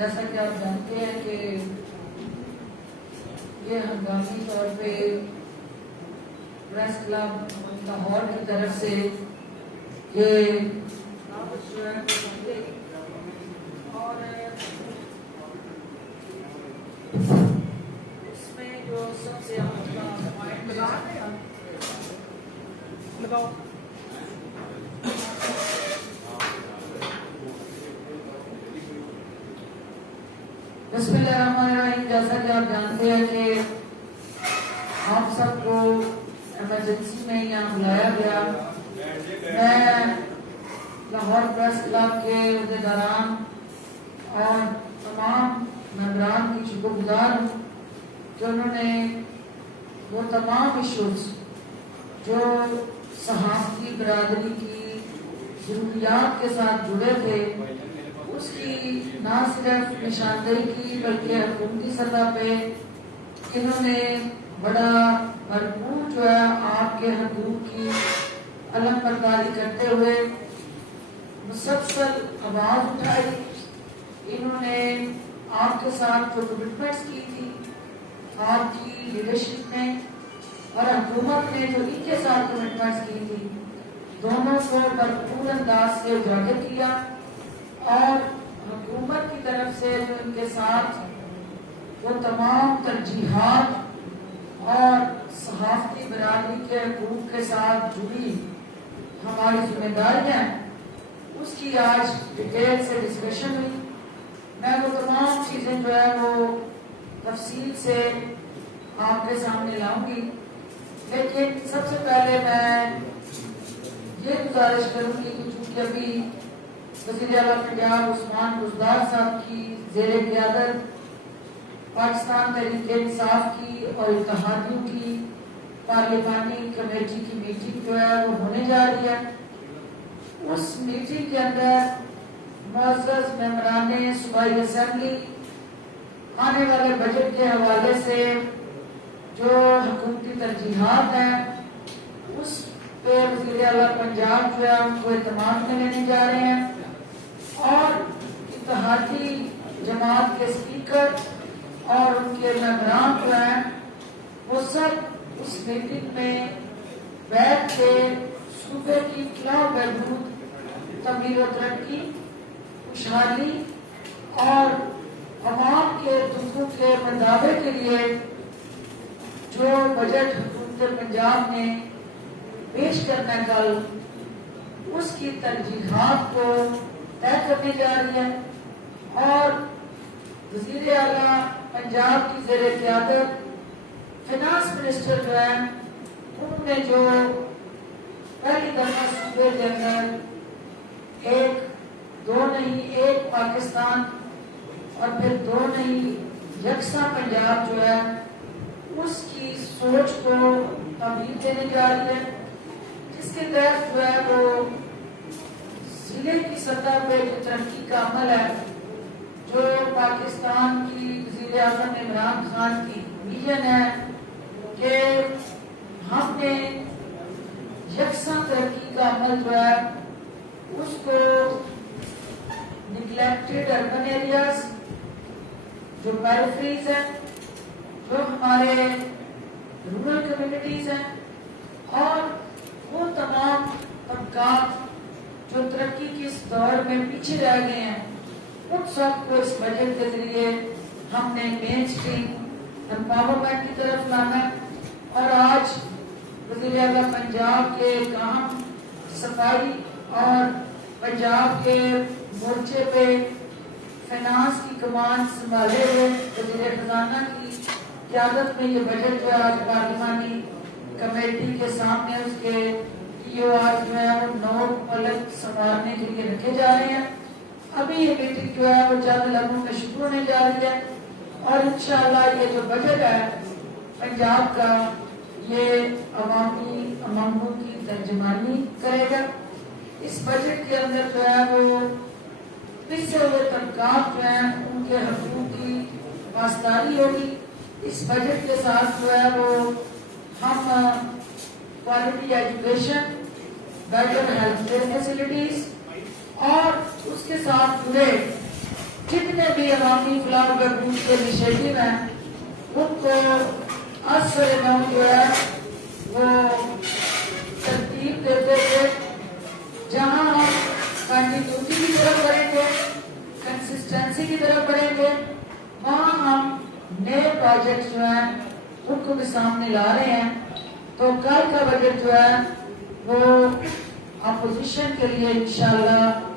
جیسا کہ آپ جانتے ہیں کہ یہ ہنگامی طور پہ پریس کلب لاہور کی طرف سے یہ اور اس میں جو سب سے لگاؤ بسم اللہ الرحمن الرحیم. جیسا کہ آپ جانتے ہیں کہ آپ سب کو ایمرجنسی میں یہاں بلایا گیا. میں لاہور پریس کلب کے عہدیداران اور تمام ممبران کی شکر گزار ہوں کہ انہوں نے وہ تمام ایشوز جو صحافتی برادری کی ضروریات کے ساتھ جڑے تھے اس کی نہ صرف نشاندہی کی بلکہ حکومتی سطح پہ انہوں نے بڑا بھرپور جو ہے آپ کے حقوق کی علم برداری کرتے ہوئے مسلسل آواز اٹھائی. انہوں نے آپ کے ساتھ جو کمٹمنٹس کی تھی آپ کی لیڈرشپ نے اور حکومت نے جو ان کے ساتھ کمٹمنٹس کی تھی دونوں کو بھرپور انداز سے اجاگر کیا اور حکومت کی طرف سے جو ان کے ساتھ وہ تمام ترجیحات اور صحافتی برادری کے حقوق کے ساتھ جڑی ہماری ذمہ داریاں اس کی آج ڈیٹیل سے ڈسکشن ہوئی. میں وہ تمام چیزیں جو ہے وہ تفصیل سے آپ کے سامنے لاؤں گی, لیکن سب سے پہلے میں یہ گزارش کروں گی کہ چونکہ ابھی وزیر اعلیٰ پنجاب عثمان بزدار صاحب کی زیر قیادت پاکستان تحریک انصاف کی اور اتحادیوں کی پارلیمانی کمیٹی کی میٹنگ جو ہے وہ ہونے جا رہی ہے. اس میٹنگ کے اندر معزز ممبران صوبائی اسمبلی آنے والے بجٹ کے حوالے سے جو حکومتی ترجیحات ہیں اس پہ وزیر اعلیٰ پنجاب جو ہے ان کو اہتمام میں لینے جا رہے ہیں اور اتحادی جماعت کے اسپیکر اور ان کے ممبران جو ہیں وہ سب اس میٹنگ میں بیٹھ کے صوبے کی فلاح و بہبود, تمیر و ترقی, خوشحالی اور عوام کے دکھوں کے منداوے کے لیے جو بجٹ حکومت پنجاب نے پیش کرنا ہے کل اس کی ترجیحات کو طے کرنے جا رہی ہے. اور وزیر اعلیٰ پنجاب کی زیر قیادت فائنانس منسٹر جو ہے انہوں نے جو پہلی دفعہ صوبے کے اندر ایک پاکستان اور پھر دو نہیں یکساں پنجاب جو ہے اس کی سوچ کو تعبیر دینے جا رہی ہے, جس کے تحت جو ہے وہ ضلع کی سطح پہ جو ترقی کا عمل ہے جو پاکستان کی وزیر اعظم عمران خان کی ویژن ہے کہ ہم نے یکساں ترقی کا عمل جو ہے اس کو نیگلیکٹڈ اربن ایریاز جو پیریفریز ہیں جو ہمارے رورل کمیونٹیز ہیں اور وہ تمام طبقات جو ترقی کی اس دور میں پیچھے رہ گئے ہیں ان سب کو اس بجٹ کے ذریعے ہم نے مین اسٹریم امپاورمنٹ کی طرف لانا ہے. اور آج وزیر اعلیٰ پنجاب کے کام صفائی اور پنجاب کے مورچے پہ فائنانس کی کمان سنبھالے ہوئے وزیر خزانہ کی قیادت میں یہ بجٹ جو آج پارلیمانی کمیٹی کے سامنے اس کے آج جو ہے وہ نوٹ پلک سنوارنے کے لیے رکھے جا رہے ہیں. ابھی یہ میٹنگ جو ہے وہ چند لمحوں میں شروع ہونے جا رہی ہے اور انشاءاللہ یہ جو بجٹ ہے پنجاب کا یہ عوامی امنگوں کی ترجمانی کرے گا. اس بجٹ کے اندر جو ہے وہ پچھے ہوئے طبقات جو ہیں ان کے حقوق کی پاسداری ہوگی. اس بجٹ کے ساتھ جو ہے وہ ہم quality education, better health care facilities اور اس کے ساتھ جڑے جتنے जितने भी अवामी फलाह बहबूद के इनिशिएटिव हैं उनको असर जो है वो तरतीब देते हुए जहाँ हम कंटिन्यूटी की तरफ बढ़ेंगे, कंसिस्टेंसी की तरफ बढ़ेंगे, वहाँ हम नए प्रोजेक्ट जो हैं उनको भी सामने ला रहे हैं। तो कल का बजट जो है वो अपोजिशन के लिए इंशाल्लाह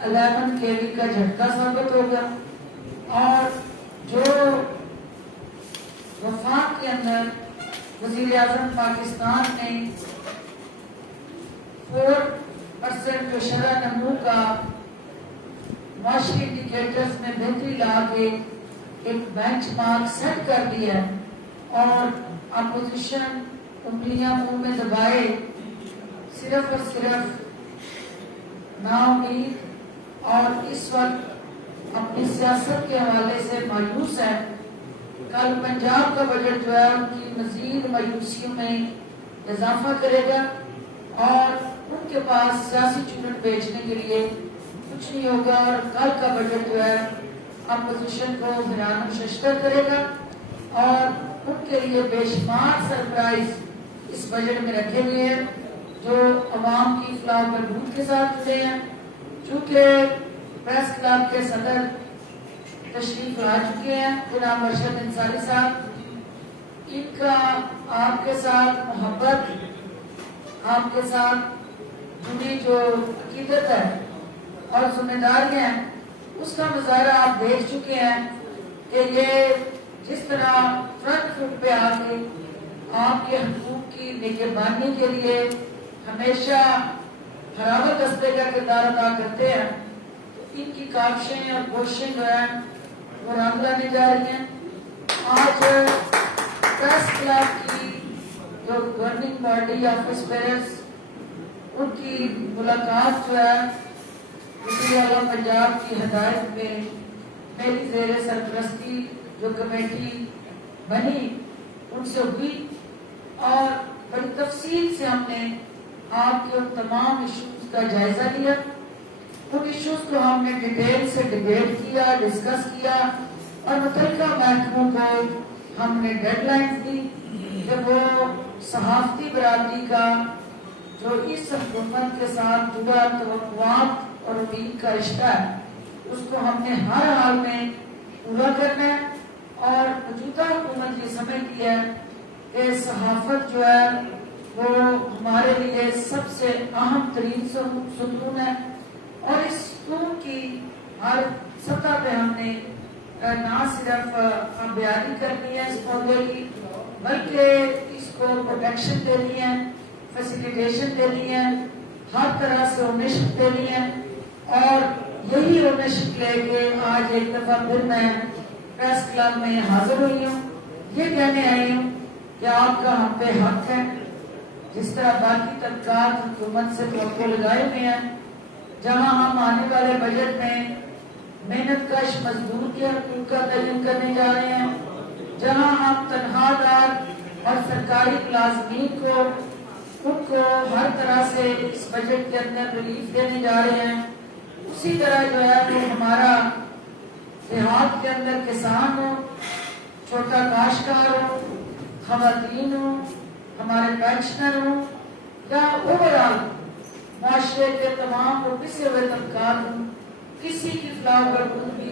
11 kV का झटका साबित होगा। और जो वफाक के अंदर वज़ीर आज़म पाकिस्तान ने 4% जो शरह नमू का माशी इंडिकेटर्स में बेहतरी ला के एक बेंचमार्क सेट कर दिया है और अपोजिशन उंगलियां मुंह में दबाए सिर्फ और सिर्फ नाउमीद और इस वक्त अपनी सियासत के हवाले से मायूस है। कल पंजाब का बजट जो है उनकी मजीद मायूसियों में इजाफा करेगा और उनके पास सियासी चूरन बेचने के लिए कुछ नहीं होगा। और कल का बजट जो है अपोजिशन को हैरान शश्तर करेगा और उनके लिए बेशुमार सरप्राइज इस बजट में रखे हुए हैं जो अवाम की फलाह बहबूद के साथ जुड़े हैं। चूंकि प्रेस क्लब के सदर तशरीफ ला चुके हैं जनाब अरशद अंसारी साहब, इनका आपके साथ मोहब्बत, आपके साथ जुड़ी जो अकीदत है और जिम्मेदारियां हैं उसका मुजाहरा आप देख चुके हैं कि ये जिस तरह फ्रंट फुट पे आके आपके हकूक की निगरानी के लिए हमेशा बराबर दस्ते का किरदार अदा करते हैं। इनकी काविशें और कोशिशें जो है वो रंग लाने जा रही हैं। आज प्रेस क्लब की जो गवर्निंग बॉडी ऑफिस पेयर्स उनकी मुलाकात जो है वज़ीर आज़म पंजाब की हिदायत में मेरी ज़ेरे सरपरस्ती जो कमेटी बनी उनसे हुई और बड़ी तफसील से हमने आपके उन तमाम इश्यूज का जायजा लिया। उन इश्यूज को हमने डिटेल से डिबेट किया, डिस्कस किया और मुतल्लिका महकमों को हमने डेडलाइंस दी कि वो सहाफ़ती बरादरी का जो इस हुकूमत के साथ जुड़ा तवक्कुआत और उम्मीद का रिश्ता है उसको हमने हर हाल में पूरा करना है। और मौजूदा हुकूमत ये समझती है कि सहाफत जो है वो हमारे लिए सबसे अहम तरीन सुतून है और इस सुतून की हर सतह पे हमने ना सिर्फ बयानी करनी है इस पौधे की, बल्कि इसको प्रोटेक्शन देनी है, फैसिलिटेशन देनी है, हर तरह से ओनरशिप देनी है। और यही ओनरशिप लेके आज एक दफा फिर मैं प्रेस क्लब में हाजिर हुई हूँ, ये कहने आई हूँ कि आपका हम पे हक है। जिस तरह बाकी तबकात हुकूमत से तवक्को लगाए हुए हैं, जहाँ हम आने वाले बजट में मेहनत कश मजदूर के हकूक का तयन करने जा रहे हैं, जहाँ हम तनख्वाहदार और सरकारी मुलाजमीन को उनको हर तरह से इस बजट के अंदर रिलीफ देने जा रहे हैं, उसी तरह जो है वो हमारा देहात के अंदर किसान हो, छोटा काश्तकार हो, खवातीन हो, हमारे पेंशनर हो या ओवरऑल माशरे के तमाम पिसे हुए तबकात हो, किसी की फलाह बहबूद भी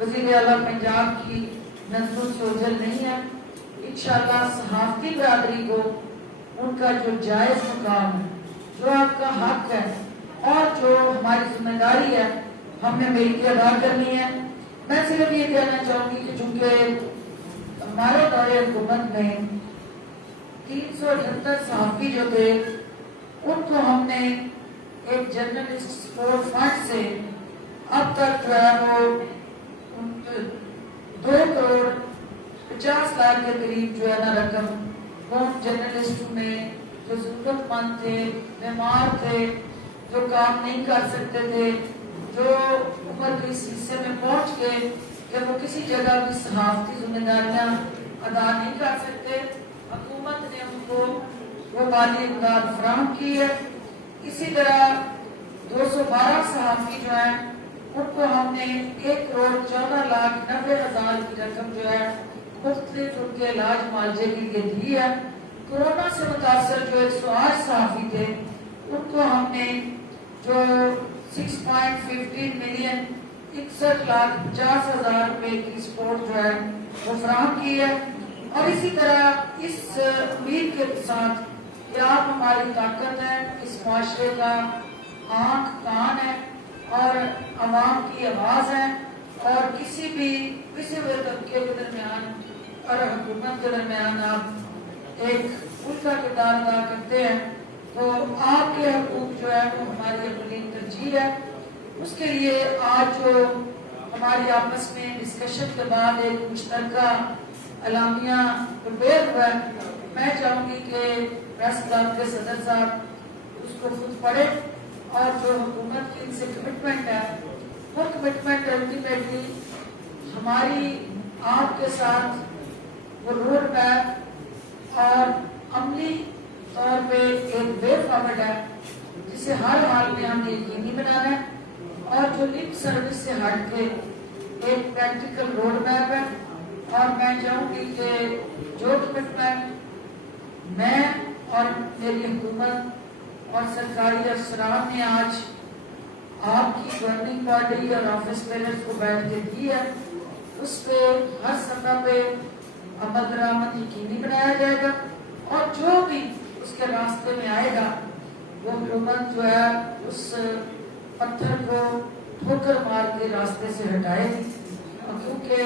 वज़ीर आला पंजाब की नज़रों से ओझल नहीं है। इंशाअल्लाह सहाफ़ती बरादरी को उनका जो जायज़ मुकाम है, जो आपका हक है और जो हमारी जिम्मेदारी है हमने मिलकर अदा करनी है। मैं सिर्फ ये कहना चाहूंगी कि चूंकि हमारे दौरे हुकूमत में 378 सहाफ़ी जो थे उनको हमने एक जर्नलिस्ट सपोर्ट फंड से अब तक जो है वो 2 करोड़ 50 लाख के करीब जो है ना रकम उन जर्नलिस्टों में जो जरूरतमंद थे, बीमार थे, जो काम नहीं कर सकते थे, जो उम्र के इस हिस्से में पहुंच गए कि वो किसी जगह भी सहाफ़ती जिम्मेदारियां अदा नहीं कर सकते, हुकूमत ने उनको वो माली इमदाद फराहम की है। इसी तरह 212 सहाफ़ी जो हैं ان کو ہم نے 1,14,90,000 کی رقم جو ہے مختلف ان کے علاج معالجے کے لیے دی ہے. کورونا سے متاثر جو 108 صحافی تھے ان کو ہم نے جو 6.15 ملین 61,50,000 روپے کی سپورٹ جو ہے وہ فراہم کی ہے. اور اسی طرح اس امید کے ساتھ کہ آپ ہماری طاقت ہے, اس معاشرے کا آنکھ کان ہے اور عوام کی آواز ہے, اور کسی بھی پسے ہوئے طبقے کے درمیان اور حکومت کے درمیان آپ ایک ان کا کردار ادا کرتے ہیں, تو آپ کے حقوق جو ہے وہ ہماری اولین ترجیح ہے. اس کے لیے آج جو ہماری آپس میں ڈسکشن کے بعد ایک مشترکہ اعلامیہ پریپیئر ہوا ہے, میں چاہوں گی کہ پریس کلب کے صدر صاحب اس کو خود پڑھیں, اور جو حکومت کی ان سے کمٹمنٹ ہے وہ کمٹمنٹ الٹیمیٹلی ہماری آپ کے ساتھ وہ روڈ میپ اور عملی طور پہ ایک وے فارورڈ ہے جسے ہر حال میں ہم نے یقینی بنانا ہے, اور جو لپ سروس سے ہٹ کے ایک پریکٹیکل روڈ میپ ہے. اور میں چاہوں گی کہ جو کمٹمنٹ میں اور میری حکومت اور سرکاری افسران نے آج آپ کی گورننگ باڈی اور آفس بیررز کو بیٹھ کے دی ہے, اس پہ ہر سطح پہ عمل درآمد یقینی بنایا جائے گا, اور جو بھی اس کے راستے میں آئے گا وہ حکومت جو ہے اس پتھر کو ٹھوکر مار کے راستے سے ہٹائے گی. کیونکہ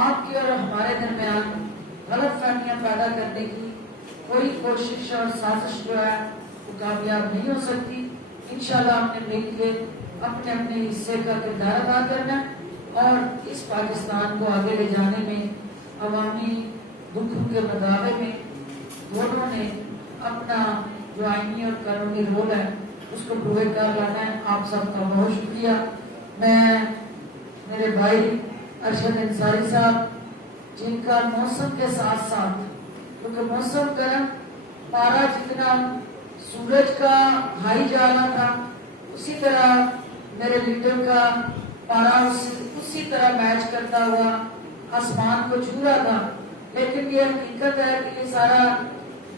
آپ کی اور ہمارے درمیان غلط فہمیاں پیدا کرنے کی کوئی کوشش اور سازش جو ہے وہ کامیاب نہیں ہو سکتی. انشاءاللہ ہم نے مل کے اپنے اپنے حصے کا کردار ادا کرنا ہے, اور اس پاکستان کو آگے لے جانے میں عوامی دکھوں کے مداوے میں دونوں نے اپنا جو آئینی اور قانونی رول ہے اس کو پورے کر لانا ہے. آپ سب کا بہت شکریہ. میں میرے بھائی ارشد انصاری صاحب جن کا موسم کے ساتھ ساتھ, کیونکہ موسم گرم, پارا جتنا سورج کا ہائی جانا تھا اسی طرح میرے لیڈر کا پارا اسی طرح میچ کرتا ہوا آسمان کو چھو رہا تھا. لیکن یہ حقیقت ہے کہ یہ سارا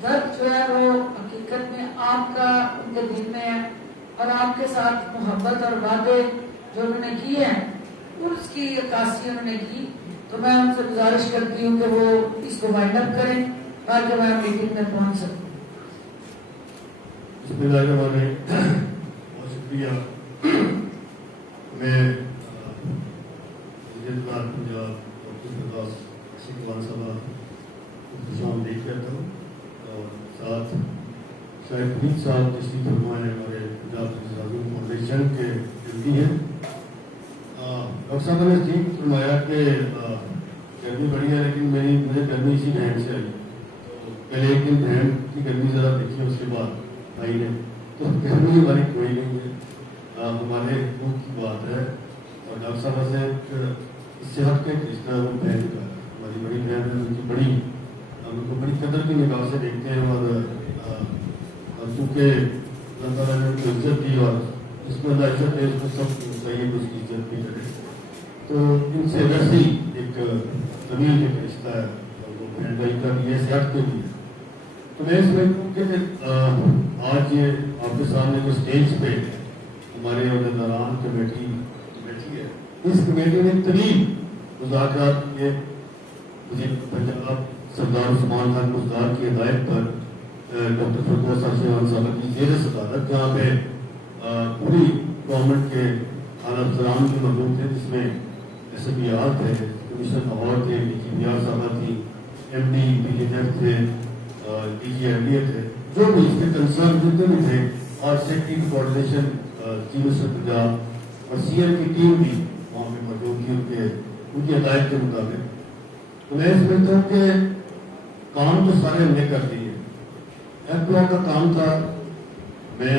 درد جو ہے وہ حقیقت میں آپ کا ان کے دل میں ہے, اور آپ کے ساتھ محبت اور وعدے جو انہوں نے کیے ہیں اس کی عکاسی انہوں نے کی. تو میں ان سے گزارش کرتی ہوں کہ وہ اس کو وائنڈ اپ کریں تاکہ میں میٹنگ میں پہنچ سکوں. بسم اللہ الرحمن الرحیم. بہت شکریہ. میں پنجاب ڈاکٹر شکوان صاحب خوش آمدید کہتا ہوں, اور ساتھ شاید پولیس صاحب تشریف فرما ہے ہمارے پنجاب فاؤنڈیشن کے ڈیوٹی ہیں. ڈاکٹر صاحب نے ٹھیک فرمایا کہ گرمی بڑی ہے, لیکن مجھے گرمی اسی بہن سے آئی. تو پہلے ایک دن بہن کی گرمی ذرا دیکھی, اس کے بعد بھائی نے, تو گرمی ہماری کوئی نہیں ہے, ہمارے حقوق کی بات ہے. اور ڈاکٹر صاحب سے اس سے ہٹ کے اس طرح وہ بہن کا ہماری بڑی بہن ہے, ان کی بڑی ہم ان کو بڑی قدر کی نگاہ سے دیکھتے ہیں. اور چونکہ اللہ تعالیٰ نے ان کو عزت دی, اور اس میں اللہ عزت ہے اس کو سب چاہیے کہ اس کی عزت بھی کرے. تو ان سے ویسے ہی ایک زمین ایک رشتہ ہے, اور وہ بہن بھائی کا بھی ہے, صحت کے بھی ہے. تو میں اس میں کہ آج یہ آپ کے سامنے جو اسٹیج پہ ہمارے عہدیداران کمیٹی بیٹھی ہے, اس کمیٹی نے تمام مذاکرات کیے. وزیر پنجاب سردار عثمان خان بزدار کی ہدایت پر ڈاکٹر فروغ صاحب کی زیر صدارت, جہاں پہ پوری گورنمنٹ کے اعلیٰ افسران بھی موجود تھے, جس میں ایس پی آر تھے, کمشنر لاہور تھے, ڈی جی پی آر صاحبہ تھی, M D P G F تھے, D G M D A تھے, جو بھی اس کے کنسرن جتنے بھی تھے, اور secretary coordination chief minister Punjab اور سی ایم کی ٹیم بھی وہاں پہ موجود تھی ان کی ہدایت کے مطابق. تو میں سمجھتا ہوں کہ کام تو سارے ہم نے کر دیے. ایف بلاک کا کام تھا, میں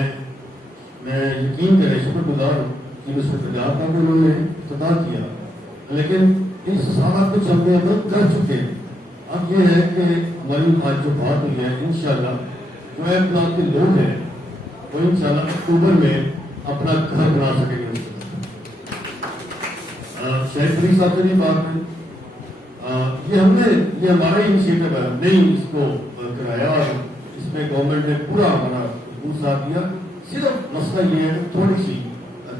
یقین کرے شکر گزار ہوں چیف منسٹر پنجاب کا بھی انہوں نے افتتاح کیا, لیکن اس سارا کچھ ہم نے عمل کر چکے. اب یہ ہے کہ ہماری آج جو بات ہوئی ہے, انشاءاللہ جو ایف بلاک کے لوگ ہیں وہ انشاءاللہ اکتوبر میں اپنا گھر بنا سکیں گے. शाहिद फरीद साहब से भी बात हुई। ये हमारा इनिशिएटिव है, नहीं इसको कराया और इसमें गवर्नमेंट ने पूरा हमारा भरपूर साथ दिया। सिर्फ मसला ये है थोड़ी सी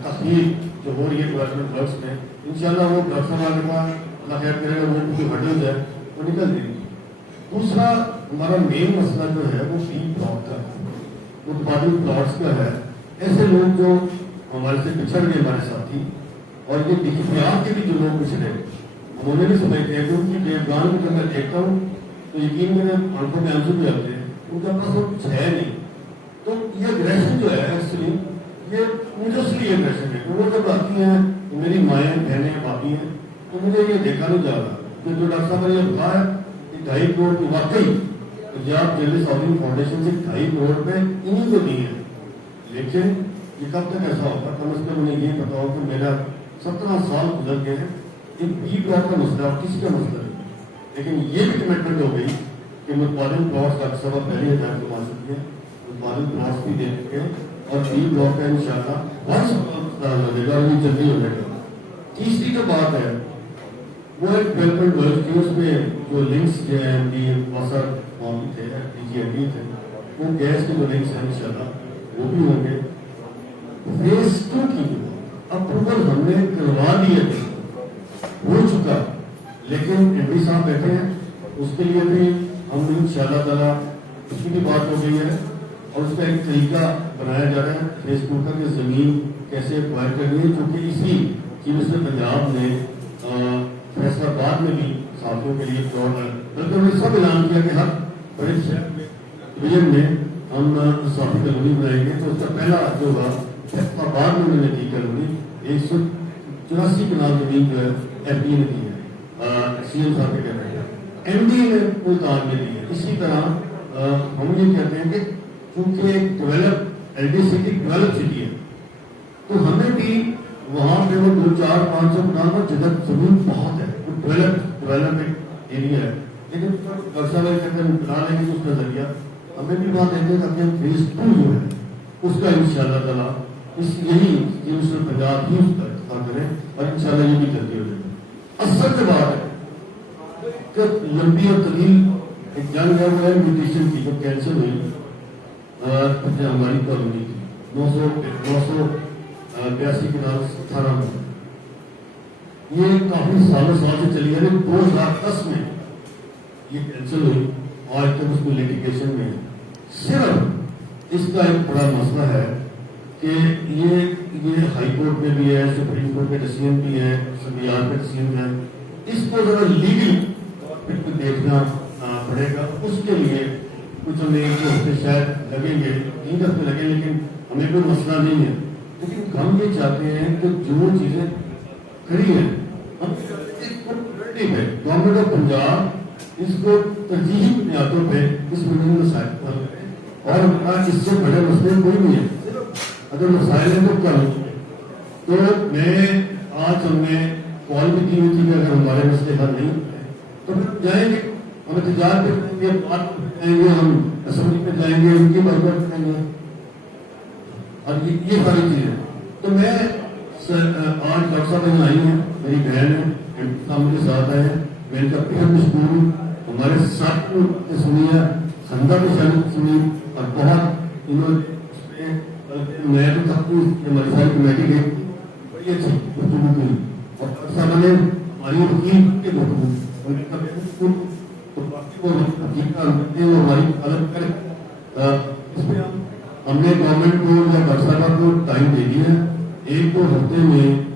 तखलीफ जो हो रही है डेवलपमेंट वर्क्स में, इंशाल्लाह वो डॉक्टर साहब का अल्लाह खैर करेगा, वो कोई हर्डल्स है वो निकल देंगी। दूसरा हमारा मेन मसला जो है वो बी ब्लॉक का है, उत्पादन प्लॉट्स का है। ऐसे लोग जो हमारे से पिछड़ गए, हमारे साथी, और ये बिहार के भी जो लोग पिछड़े, हम उन्हें भी समझते हैं कि उनकी देवगान को जब मैं देखता हूँ तो यकीन मेरे आंखों में आंसू भी आते हैं, उनके पास वो कुछ है नहीं। तो ये अग्रेशन जो है एक्चुअली ये मुझे इसलिए अग्रेशन है कि वो जब आती हैं तो मेरी माएँ बहनें भाभी हैं, तो मुझे ये देखा नहीं जा रहा कि जो डॉक्टर साहब ने ये कहा है कि 2.5 करोड़ की वाकई पंजाब जर्नलिस्ट हाउसिंग फाउंडेशन से 2.5 करोड़ रुपए इन्हीं को दिए हैं। लेकिन ये कब तक ऐसा होगा? कम से कम उन्हें ये पता हो कि मेरा 17 साल गुजर गए हैं, एक बी ब्लॉक का मसला और किसी का मसला नहीं। लेकिन ये भी कमिटमेंट हो गई कि उत्पादन प्लॉट्स का सब पहले हजार कमा चुके हैं, उत्पादन प्लॉट्स भी दे चुके हैं और बी ब्लॉक का इंशाल्लाह लगेगा और ये जल्दी हो जाएगा। तीसरी जो बात है वो एक डेवलपमेंट वर्क थी, उसमें जो लिंक्स जो है थे वो गैस के जो लिंक्स हैं इंशाल्लाह वो भी होंगे। फेज 2 की अप्रूवल हमने करवा दिए थे, हो चुका, लेकिन एमपी साहब बैठे हैं, उसके लिए भी हम इंशाल्लाह ताला उसकी भी बात हो गई है और उसका एक तरीका बनाया जा रहा है फेज 2 का कि जमीन कैसे एक्वायर करनी है, जो कि इसी चीज से पंजाब ने फैसलाबाद में भी साथियों के लिए बल्कि उन्होंने सब ऐलान किया कि हर बड़े शहर में डिवीजन में हम साथी कॉलोनी बनाएंगे। तो उसका पहला जो हुआ फैसलाबाद में उन्होंने दी कॉलोनी 184 कनाल जमीन जो है एफडी ने दी है, सीएम साहब के कह रहे हैं, एमडी ने मुल्तान में दी है। इसी तरह हम ये कहते हैं कि चूंकि develop LD city develop city है तो हमें भी वहां पे वो 200-400-500 कनाल में जगह जमीन बहुत है, वो डेवलपमेंट एरिया है। लेकिन वर्षा भाई कहते हैं बना लेंगे तो उसका जरिया हमें भी वहां देंगे ताकि फेज 2 जो है उसका इंशाल्लाह ताला इस यही यूनिवर्सिटी पंजाब ही उसका इस्तेमाल करें और इंशाल्लाह ये भी जल्दी हो जाएगा। असल जो बात है कि लंबी और तवील एक जंग है वो है म्यूटेशन की, जो कैंसिल हुई हमारी कॉलोनी की 982 कनाल 18 में, ये काफी सालों साल से चली है। 2010 में ये कैंसिल हुई और तक उसको लिटिगेशन में सिर्फ इसका एक बड़ा मसला है कि ये हाई कोर्ट में भी है, सुप्रीम कोर्ट के डिसीजन भी है, संविधान के डिसीजन है, इसको जरा लीगल पे देखना पड़ेगा। उसके लिए कुछ हमें जो हफ्ते शायद लगेंगे, 3 हफ्ते लगे, लेकिन हमें कोई मसला नहीं है। लेकिन हम ये चाहते हैं कि जो चीजें खड़ी है हम गवर्नमेंट ऑफ पंजाब इसको तरजीही बुनियादों पे इस मुहिम में शायद करें और हमारा इससे बड़े मसले कोई नहीं है। अगर मसाइल है तो कल तो मैं आज हमने कॉल भी की हुई थी कि अगर हमारे मसले हल नहीं तो फिर जाएंगे, हम इंतजार करेंगे, बात करेंगे, हम असेंबली में जाएंगे, उनकी बात करेंगे और ये सारी चीजें। तो मैं आज डॉक्टर साहब यहाँ आई हैं, मेरी बहन है, मेरे साथ आए, मैं इनका बेहद मशहूर हूँ, हमारे साथ सुनी है, खंदा भी सुनी और बहुत इन्होंने मैं तो सबको हमारी सारी कमेटी गई बड़ी अच्छी गुफ्तगू हुई और साहब ने हमारी वकील के गुफ्तगू तो बाकी वो हमारी अलग कर इसमें हमने गवर्नमेंट को या डॉक्टर साहब को टाइम दे दिया है 1-2 हफ्ते में